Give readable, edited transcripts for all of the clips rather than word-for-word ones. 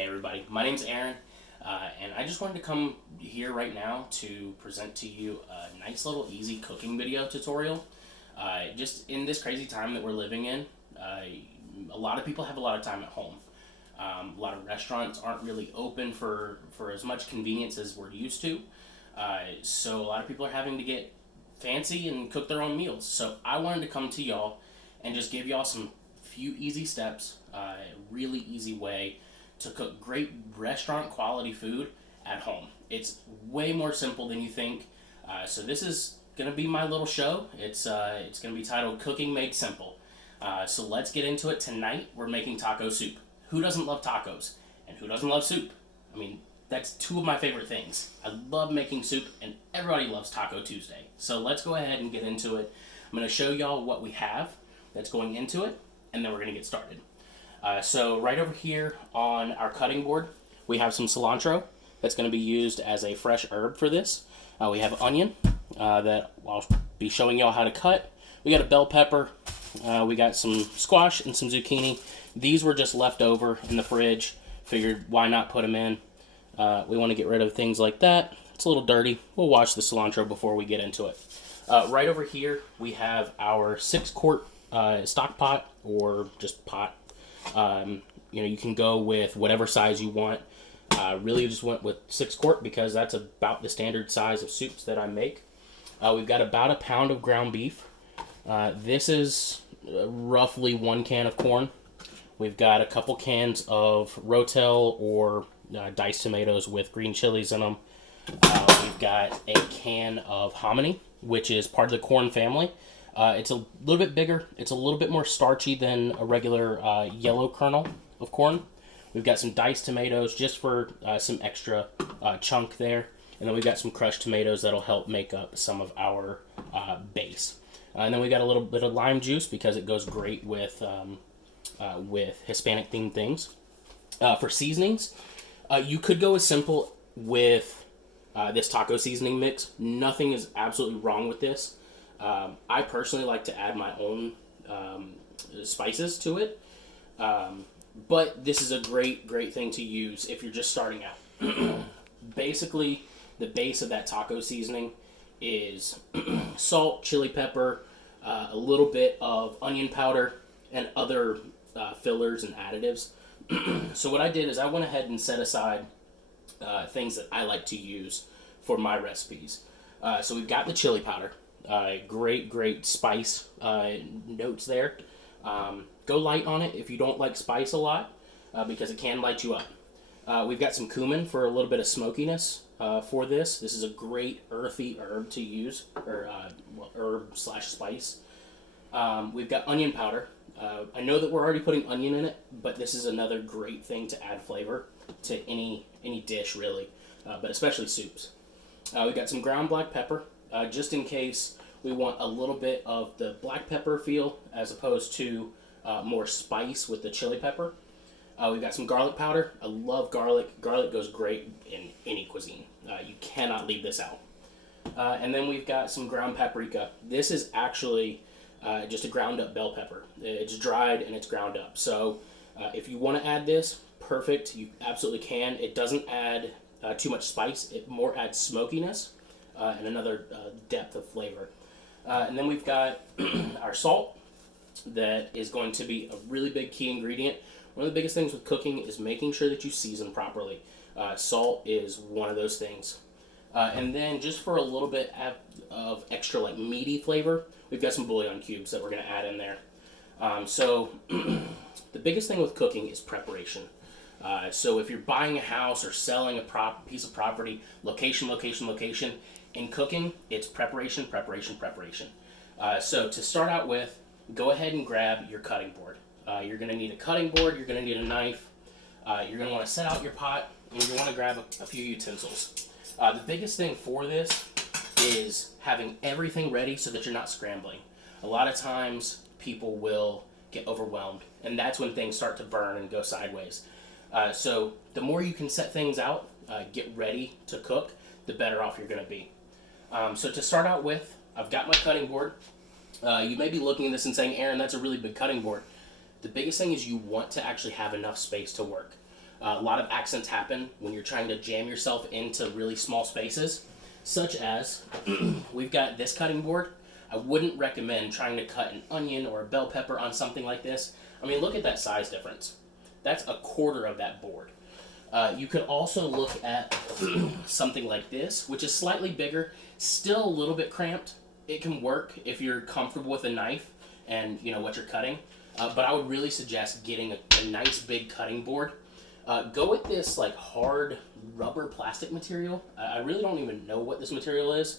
Hey everybody, my name's Aaron, and I just wanted to come here right now to present to you a nice little easy cooking video tutorial. Just in this crazy time that we're living in, a lot of people have a lot of time at home. A lot of restaurants aren't really open for as much convenience as we're used to. So a lot of people are having to get fancy and cook their own meals. So I wanted to come to y'all and just give y'all some few easy steps, a really easy way to cook great restaurant quality food at home. It's way more simple than you think. So this is gonna be my little show. It's gonna be titled "Cooking Made Simple." So let's get into it. Tonight we're making taco soup. Who doesn't love tacos? And who doesn't love soup? I mean, that's two of my favorite things. I love making soup, and everybody loves Taco Tuesday. So let's go ahead and get into it. I'm gonna show y'all what we have that's going into it, and then we're gonna get started. So right over here on our cutting board, we have some cilantro that's going to be used as a fresh herb for this. We have onion that I'll be showing y'all how to cut. We got a bell pepper. We got some squash and some zucchini. These were just left over in the fridge. Figured why not put them in. We want to get rid of things like that. It's a little dirty. We'll wash the cilantro before we get into it. Right over here, we have our 6-quart stock pot or just pot. You can go with whatever size you want. Really just went with 6-quart because that's about the standard size of soups that I make. We've got about a pound of ground beef. This is roughly 1 can of corn. We've got a couple cans of Rotel or diced tomatoes with green chilies in them. We've got a can of hominy, which is part of the corn family. It's a little bit bigger. It's a little bit more starchy than a regular yellow kernel of corn. We've got some diced tomatoes just for some extra chunk there. And then we've got some crushed tomatoes that'll help make up some of our base. And then we got a little bit of lime juice because it goes great with Hispanic themed things. For seasonings, you could go as simple with this taco seasoning mix. Nothing is absolutely wrong with this. I personally like to add my own spices to it, but this is a great thing to use if you're just starting out. Basically, the base of that taco seasoning is salt, chili pepper, a little bit of onion powder, and other fillers and additives. So what I did is I went ahead and set aside things that I like to use for my recipes. So we've got the chili powder. Great spice notes there. Go light on it if you don't like spice a lot, because it can light you up. We've got some cumin for a little bit of smokiness for this. This is a great earthy herb to use, or herb/spice. We've got onion powder. I know that we're already putting onion in it, but this is another great thing to add flavor to any dish, really, but especially soups. We've got some ground black pepper. Just in case we want a little bit of the black pepper feel as opposed to more spice with the chili pepper. We've got some garlic powder. I love garlic. Garlic goes great in any cuisine. You cannot leave this out. And then we've got some ground paprika. This is actually just a ground up bell pepper. It's dried and it's ground up. So if you want to add this, perfect. You absolutely can. It doesn't add too much spice. It more adds smokiness. And another depth of flavor. And then we've got our salt that is going to be a really big key ingredient. One of the biggest things with cooking is making sure that you season properly. Salt is one of those things. And then just for a little bit of extra meaty flavor, we've got some bouillon cubes that we're going to add in there. So the biggest thing with cooking is preparation. So if you're buying a house or selling a piece of property, location. In cooking, it's preparation. So to start out with, go ahead and grab your cutting board. You're going to need a cutting board, you're going to need a knife, you're going to want to set out your pot, and you want to grab a few utensils. The biggest thing for this is having everything ready so that you're not scrambling. A lot of times people will get overwhelmed, and that's when things start to burn and go sideways. So the more you can set things out, get ready to cook, the better off you're going to be. So to start out with, I've got my cutting board. You may be looking at this and saying, Aaron, that's a really big cutting board. The biggest thing is you want to actually have enough space to work. A lot of accidents happen when you're trying to jam yourself into really small spaces, such as we've got this cutting board. I wouldn't recommend trying to cut an onion or a bell pepper on something like this. I mean, look at that size difference. That's a quarter of that board. You could also look at something like this, which is slightly bigger, still a little bit cramped. It can work if you're comfortable with a knife and you know what you're cutting. But I would really suggest getting a nice big cutting board. Go with this like hard rubber plastic material. I really don't even know what this material is,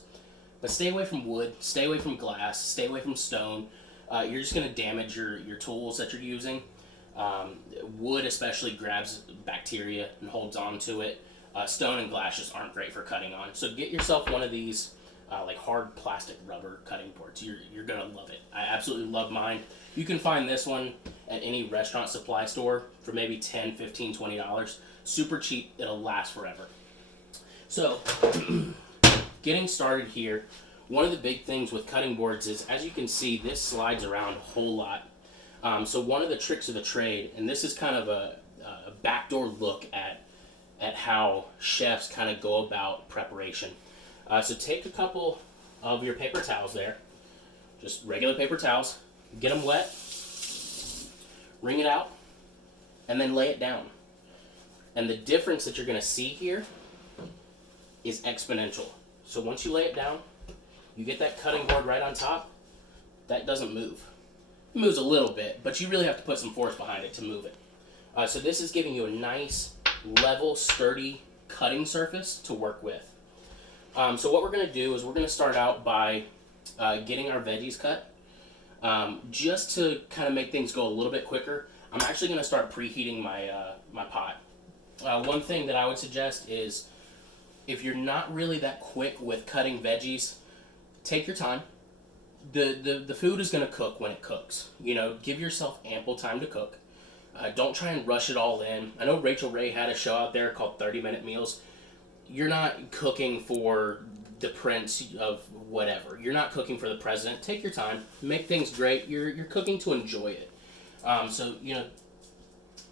but stay away from wood, stay away from glass, stay away from stone. You're just going to damage your tools that you're using. Wood especially grabs bacteria and holds on to it. Stone and glass just aren't great for cutting on. So get yourself one of these like hard plastic rubber cutting boards. You're going to love it. I absolutely love mine. You can find this one at any restaurant supply store for maybe $10, $15, $20. Super cheap. It'll last forever. So getting started here, one of the big things with cutting boards is, as you can see, this slides around a whole lot. So one of the tricks of the trade, and this is kind of a backdoor look at how chefs kind of go about preparation. So take a couple of your paper towels there, just regular paper towels, get them wet, wring it out, and then lay it down. And the difference that you're going to see here is exponential. So once you lay it down, you get that cutting board right on top, that doesn't move. It moves a little bit, but you really have to put some force behind it to move it. So this is giving you a nice, level, sturdy cutting surface to work with. So what we're going to do is we're going to start out by getting our veggies cut. Just to kind of make things go a little bit quicker, I'm actually going to start preheating my pot. One thing that I would suggest is, if you're not really that quick with cutting veggies, take your time. The food is going to cook when it cooks. You know, give yourself ample time to cook. Don't try and rush it all in. I know Rachel Ray had a show out there called 30-Minute Meals. You're not cooking for the prince of whatever. You're not cooking for the president. Take your time. Make things great. You're cooking to enjoy it. So, you know,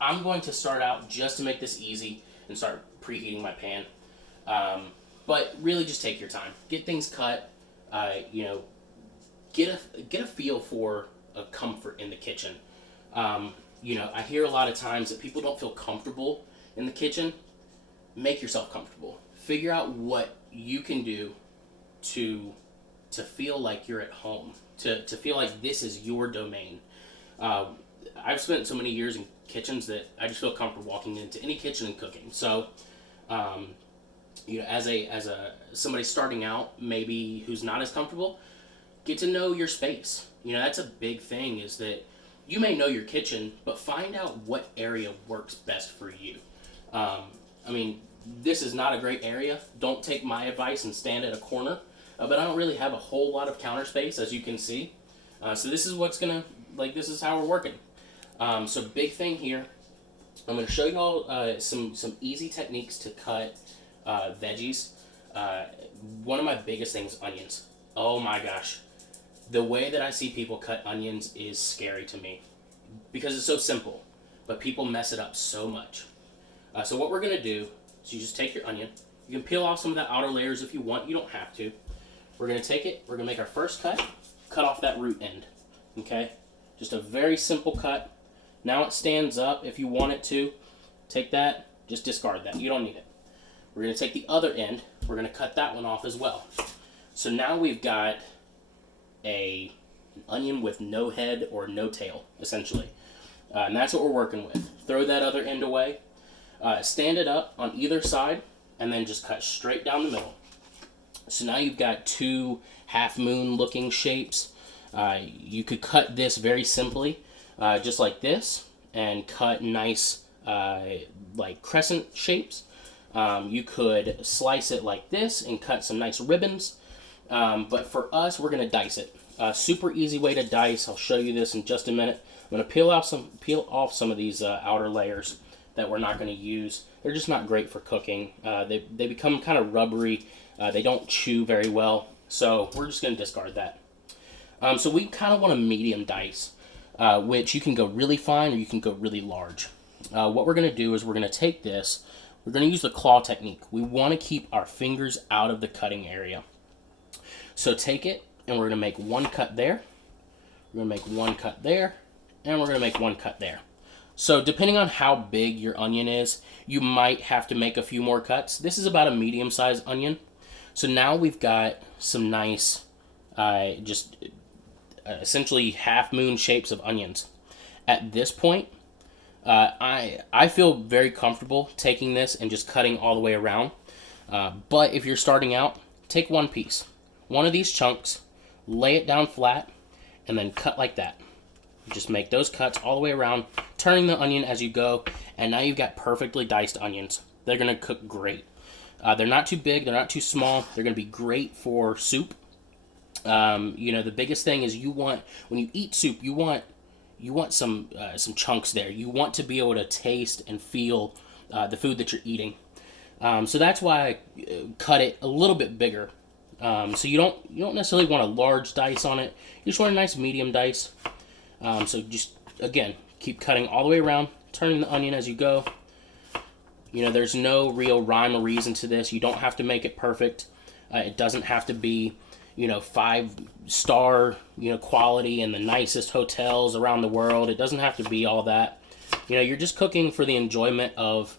I'm going to start out just to make this easy and start preheating my pan. But really just take your time. Get things cut. You know, get a feel for a comfort in the kitchen. You know, I hear a lot of times that people don't feel comfortable in the kitchen. Make yourself comfortable. Figure out what you can do to feel like you're at home, to feel like this is your domain. I've spent so many years in kitchens that I just feel comfortable walking into any kitchen and cooking. So, you know, as somebody starting out, maybe who's not as comfortable, get to know your space. You know, that's a big thing, is that you may know your kitchen, but find out what area works best for you. I mean, this is not a great area. Don't take my advice and stand at a corner. But I don't really have a whole lot of counter space, as you can see. So this is this is how we're working. So big thing here, I'm going to show you all some easy techniques to cut veggies. One of my biggest things is onions. Oh my gosh. The way that I see people cut onions is scary to me, because it's so simple, but people mess it up so much. So what we're going to do is you just take your onion. You can peel off some of the outer layers if you want. You don't have to. We're going to take it. We're going to make our first cut off that root end. Okay? Just a very simple cut. Now it stands up if you want it to. Take that. Just discard that. You don't need it. We're going to take the other end. We're going to cut that one off as well. So now we've got an onion with no head or no tail, essentially. And that's what we're working with. Throw that other end away. Stand it up on either side, and then just cut straight down the middle. So now you've got two half-moon looking shapes. You could cut this very simply, just like this, and cut nice like crescent shapes. You could slice it like this and cut some nice ribbons. But for us, we're going to dice it. Super easy way to dice. I'll show you this in just a minute. I'm going to peel off some of these outer layers that we're not going to use. They're just not great for cooking. They become kind of rubbery. They don't chew very well. So we're just going to discard that. So we kind of want a medium dice, which you can go really fine or you can go really large. what we're going to do is we're going to take this, we're going to use the claw technique. We want to keep our fingers out of the cutting area. So take it, and we're going to make one cut there, we're going to make one cut there, and we're going to make one cut there. So depending on how big your onion is, you might have to make a few more cuts. This is about a medium-sized onion. So now we've got some nice, essentially half-moon shapes of onions. At this point, I feel very comfortable taking this and just cutting all the way around. But if you're starting out, take one piece, one of these chunks, lay it down flat, and then cut like that. Just make those cuts all the way around, turning the onion as you go, and now you've got perfectly diced onions. They're going to cook great. They're not too big, they're not too small. They're going to be great for soup. The biggest thing is when you eat soup, you want some chunks there. You want to be able to taste and feel the food that you're eating. So that's why I cut it a little bit bigger. So you don't necessarily want a large dice on it. You just want a nice medium dice. So just, again, keep cutting all the way around, turning the onion as you go. There's no real rhyme or reason to this. You don't have to make it perfect. It doesn't have to be, 5-star, quality in the nicest hotels around the world. It doesn't have to be all that. You're just cooking for the enjoyment of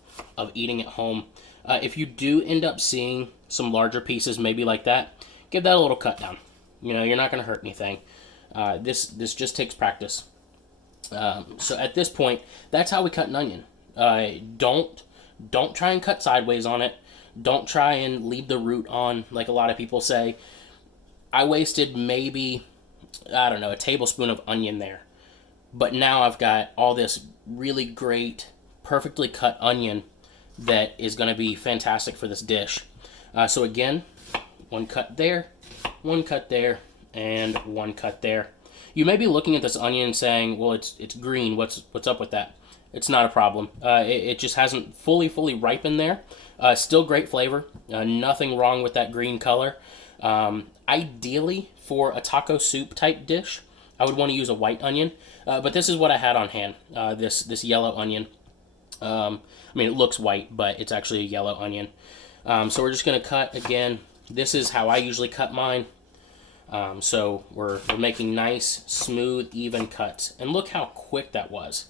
eating at home. If you do end up seeing some larger pieces, maybe like that, give that a little cut down. You're not going to hurt anything. This just takes practice. So at this point, that's how we cut an onion. Don't try and cut sideways on it. Don't try and leave the root on like a lot of people say. I wasted maybe, a tablespoon of onion there. But now I've got all this really great, perfectly cut onion that is going to be fantastic for this dish. So again, one cut there, and one cut there. You may be looking at this onion and saying, well, it's green. What's up with that? It's not a problem. It just hasn't fully ripened there. Still great flavor. Nothing wrong with that green color. Ideally, for a taco soup type dish, I would want to use a white onion. But this is what I had on hand, this yellow onion. It looks white, but it's actually a yellow onion. So we're just going to cut again. This is how I usually cut mine. So we're making nice, smooth, even cuts. And look how quick that was.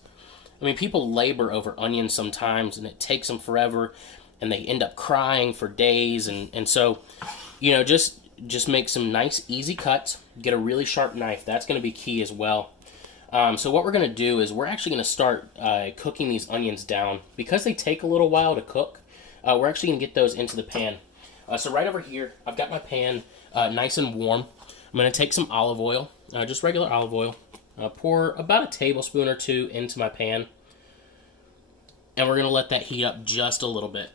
People labor over onions sometimes, and it takes them forever, and they end up crying for days. And so, just make some nice, easy cuts. Get a really sharp knife. That's going to be key as well. So what we're going to do is we're actually going to start cooking these onions down. Because they take a little while to cook, we're actually going to get those into the pan. So right over here, I've got my pan nice and warm. I'm going to take some olive oil, just regular olive oil. Pour about a tablespoon or two into my pan. And we're going to let that heat up just a little bit.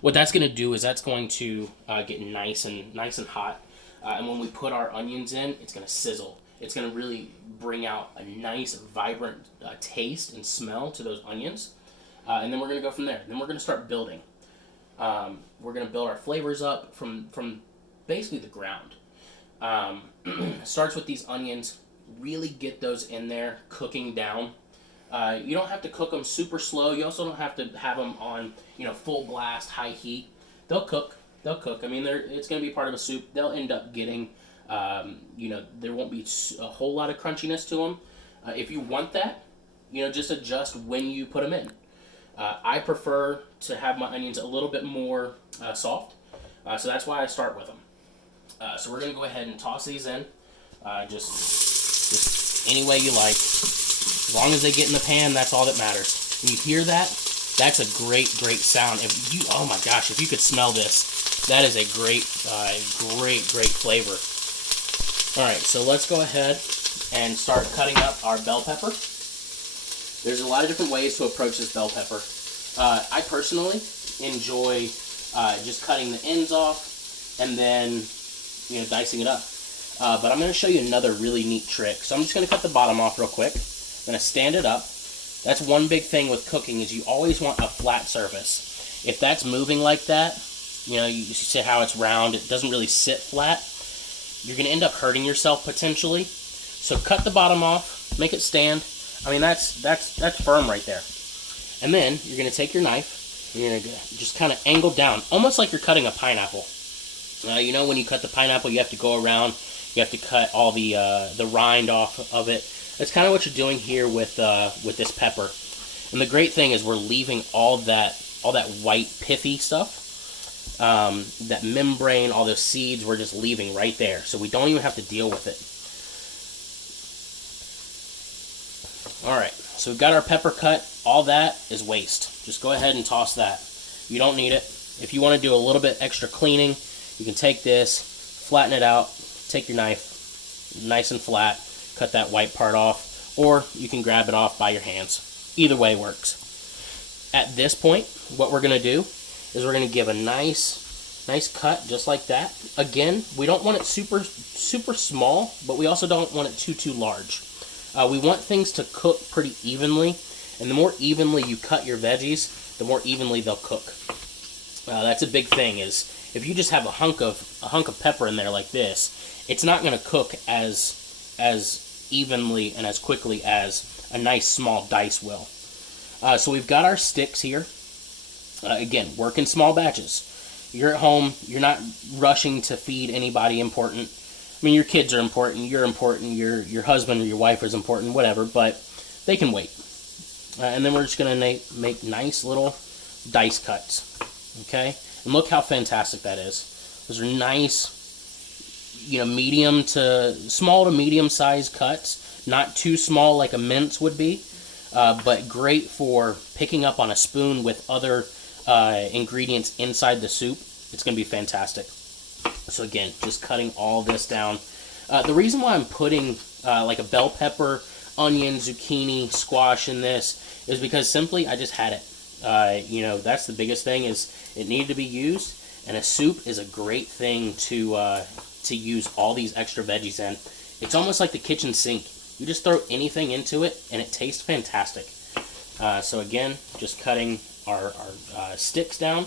What that's going to do is that's going to get nice and hot. And when we put our onions in, it's going to sizzle. It's going to really bring out a nice, vibrant taste and smell to those onions. And then we're going to go from there. Then we're going to start building. We're going to build our flavors up from basically the ground. Starts with these onions. Really get those in there, cooking down. You don't have to cook them super slow. You also don't have to have them on, full blast, high heat. They'll cook. It's going to be part of a soup. They'll end up getting, there won't be a whole lot of crunchiness to them. If you want that, just adjust when you put them in. I prefer to have my onions a little bit more soft, so that's why I start with them. So we're going to go ahead and toss these in, just any way you like. As long as they get in the pan, that's all that matters. When you hear that, that's a great sound. Oh my gosh, if you could smell this, that is a great flavor. All right, so let's go ahead and start cutting up our bell pepper. There's a lot of different ways to approach this bell pepper. I personally enjoy just cutting the ends off and then dicing it up. But I'm going to show you another really neat trick. So I'm just going to cut the bottom off real quick. I'm going to stand it up. That's one big thing with cooking is you always want a flat surface. If that's moving like that, you see how it's round, it doesn't really sit flat, you're going to end up hurting yourself potentially. So cut the bottom off, make it stand. That's firm right there. And then you're going to take your knife, and you're going to just kind of angle down, almost like you're cutting a pineapple. You know, when you cut the pineapple, you have to go around, you have to cut all the rind off of it. That's kind of what you're doing here with this pepper. And the great thing is we're leaving all that white pithy stuff, that membrane, all those seeds, we're just leaving right there. So we don't even have to deal with it. Alright, so we've got our pepper cut. All that is waste. Just go ahead and toss that. You don't need it. If you want to do a little bit extra cleaning, you can take this, flatten it out, take your knife, nice and flat, cut that white part off, or you can grab it off by your hands. Either way works. At this point, what we're going to do is we're going to give a nice cut just like that. Again, we don't want it super small, but we also don't want it too large. We want things to cook pretty evenly, and the more evenly you cut your veggies, the more evenly they'll cook. That's a big thing, is if you just have a hunk of pepper in there like this, it's not going to cook as evenly and as quickly as a nice small dice will. So we've got our sticks here. Again, work in small batches. You're at home, you're not rushing to feed anybody important. I mean, your kids are important, you're important, your husband or your wife is important, whatever, but they can wait. And then we're just going to make nice little dice cuts. Okay? And look how fantastic that is. Those are nice, you know, medium to small to medium sized cuts. Not too small like a mince would be, but great for picking up on a spoon with other ingredients inside the soup. It's going to be fantastic. So again, just cutting all this down. The reason why I'm putting like a bell pepper, onion, zucchini, squash in this is because simply I just had it. You know, that's the biggest thing, is it needed to be used, and a soup is a great thing to use all these extra veggies in. It's almost like the kitchen sink. You just throw anything into it, and it tastes fantastic. So again, just cutting our sticks down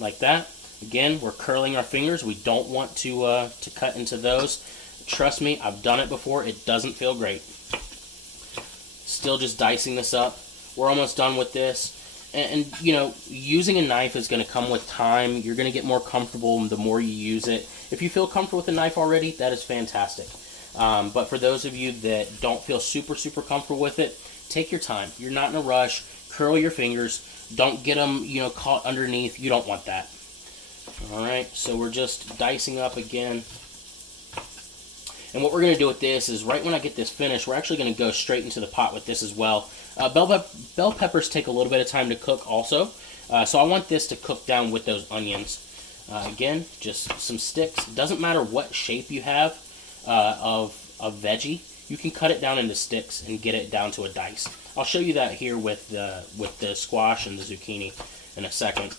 like that. Again, we're curling our fingers. We don't want to cut into those. Trust me, I've done it before. It doesn't feel great. Still just dicing this up. We're almost done with this. And you know, using a knife is going to come with time. You're going to get more comfortable the more you use it. If you feel comfortable with the knife already, that is fantastic. But for those of you that don't feel super comfortable with it, take your time. You're not in a rush. Curl your fingers. Don't get them, you know, caught underneath. You don't want that. Alright, so we're just dicing up again. And what we're going to do with this is, right when I get this finished, we're actually going to go straight into the pot with this as well. Bell peppers take a little bit of time to cook also. So I want this to cook down with those onions. Again, just some sticks. Doesn't matter what shape you have of veggie. You can cut it down into sticks and get it down to a dice. I'll show you that here with the squash and the zucchini in a second.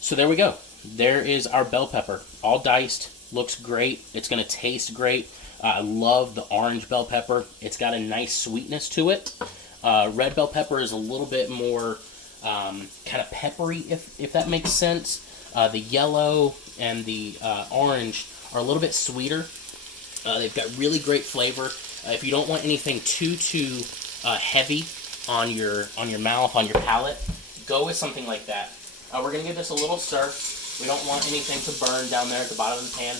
So there we go. There is our bell pepper, all diced. Looks great. It's going to taste great. I love the orange bell pepper. It's got a nice sweetness to it. Red bell pepper is a little bit more kind of peppery, if that makes sense. The yellow and the orange are a little bit sweeter. They've got really great flavor. If you don't want anything too heavy on your mouth, on your palate, go with something like that. We're going to give this a little stir. We don't want anything to burn down there at the bottom of the pan.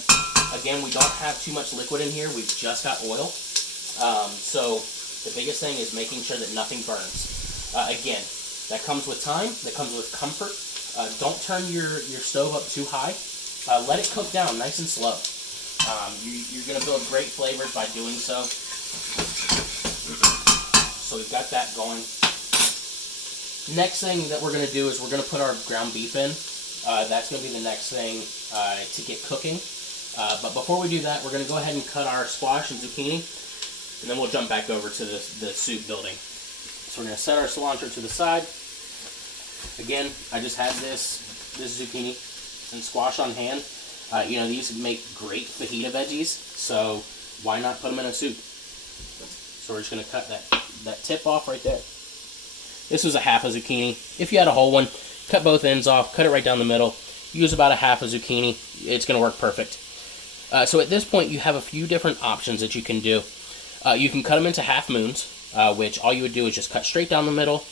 Again, we don't have too much liquid in here. We've just got oil. So the biggest thing is making sure that nothing burns. Again, that comes with time. That comes with comfort. Don't turn your stove up too high. Let it cook down nice and slow. You're going to build great flavors by doing so. So we've got that going. Next thing that we're going to do is we're going to put our ground beef in. That's going to be the next thing to get cooking. But before we do that, we're going to go ahead and cut our squash and zucchini, and then we'll jump back over to the soup building. So we're going to set our cilantro to the side. Again, I just had this zucchini and squash on hand. You know, these make great fajita veggies, so why not put them in a soup? So we're just going to cut that tip off right there. This was a half a zucchini. If you had a whole one, cut both ends off, cut it right down the middle. Use about a half a zucchini. It's going to work perfect. So at this point, you have a few different options that you can do. You can cut them into half moons, which all you would do is just cut straight down the middle,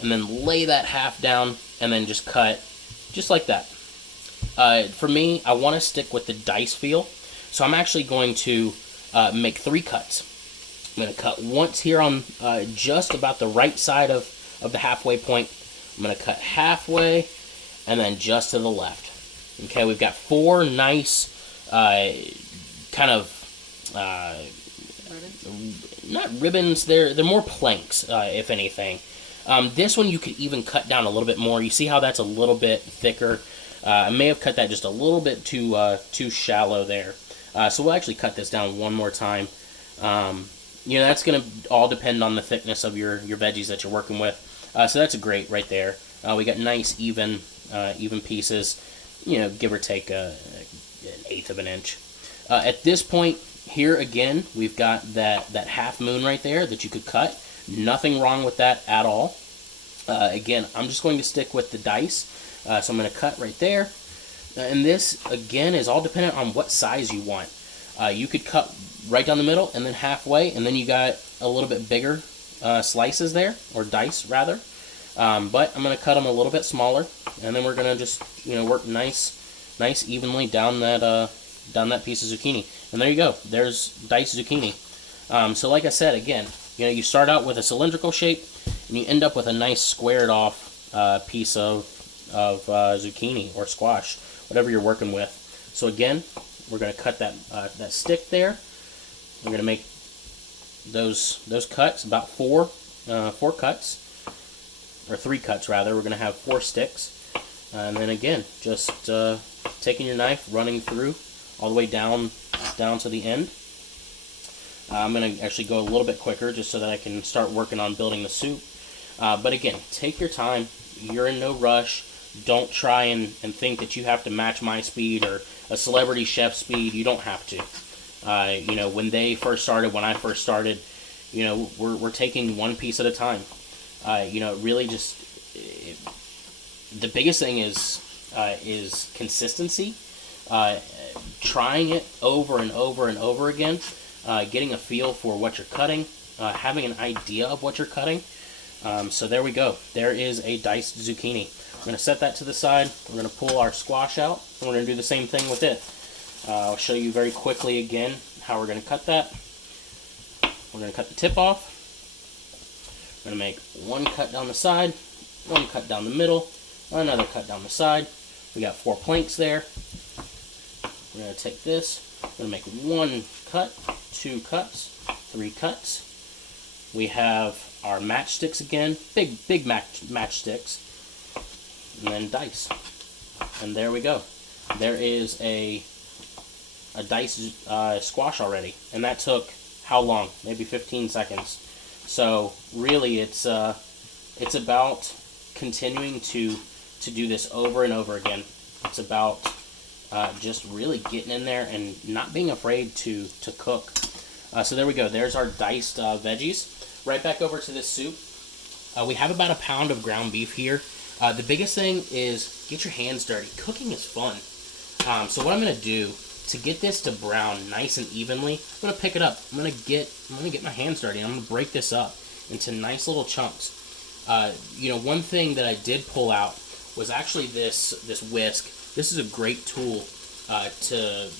and then lay that half down, and then just cut just like that. For me, I want to stick with the dice feel, so I'm actually going to make 3 cuts. I'm going to cut once here on just about the right side of the halfway point. I'm going to cut halfway, and then just to the left. Okay, we've got 4 nice kind of not ribbons. They're more planks, if anything. This one you could even cut down a little bit more. You see how that's a little bit thicker. I may have cut that just a little bit too shallow there. So we'll actually cut this down one more time. You know, that's going to all depend on the thickness of your veggies that you're working with. So that's great right there. We got nice even pieces, you know, give or take an 1/8 of an inch. At this point here again, we've got that half moon right there that you could cut. Nothing wrong with that at all. Again, I'm just going to stick with the dice. So I'm going to cut right there. And this, again, is all dependent on what size you want. You could cut right down the middle and then halfway, and then you got a little bit bigger slices there, or dice rather. But I'm going to cut them a little bit smaller, and then we're going to just, you know, work nice evenly down that piece of zucchini. And there you go. There's diced zucchini. So like I said, again, you know, you start out with a cylindrical shape, and you end up with a nice squared off piece of zucchini or squash, whatever you're working with. So again, we're going to cut that stick there. We're going to make those cuts, about 4 cuts, or 3 cuts rather. We're going to have 4 sticks. And then again, just taking your knife, running through all the way down to the end. I'm going to actually go a little bit quicker just so that I can start working on building the soup. But again, take your time. You're in no rush. Don't try and think that you have to match my speed or a celebrity chef's speed. You don't have to. You know, when I first started, you know, we're taking one piece at a time. You know, really just the biggest thing is consistency. Trying it over and over and over again, getting a feel for what you're cutting, having an idea of what you're cutting. So there we go. There is a diced zucchini. We're going to set that to the side. We're going to pull our squash out, and we're going to do the same thing with it. I'll show you very quickly again how we're going to cut that. We're going to cut the tip off. We're going to make 1 cut down the side, 1 cut down the middle, another cut down the side. We got 4 planks there. We're going to take this. We're going to make 1 cut, 2 cuts, 3 cuts. We have our matchsticks again, big matchsticks, and then dice. And there we go. There is a diced squash already, and that took how long? Maybe 15 seconds. So really, it's about continuing to do this over and over again. It's about just really getting in there and not being afraid to cook. So there we go. There's our diced veggies. Right back over to this soup. We have about 1 pound of ground beef here. The biggest thing is get your hands dirty. Cooking is fun. So what I'm going to do to get this to brown nice and evenly, I'm going to pick it up. I'm going to get my hands dirty. And I'm going to break this up into nice little chunks. You know, one thing that I did pull out was actually this whisk. This is a great tool to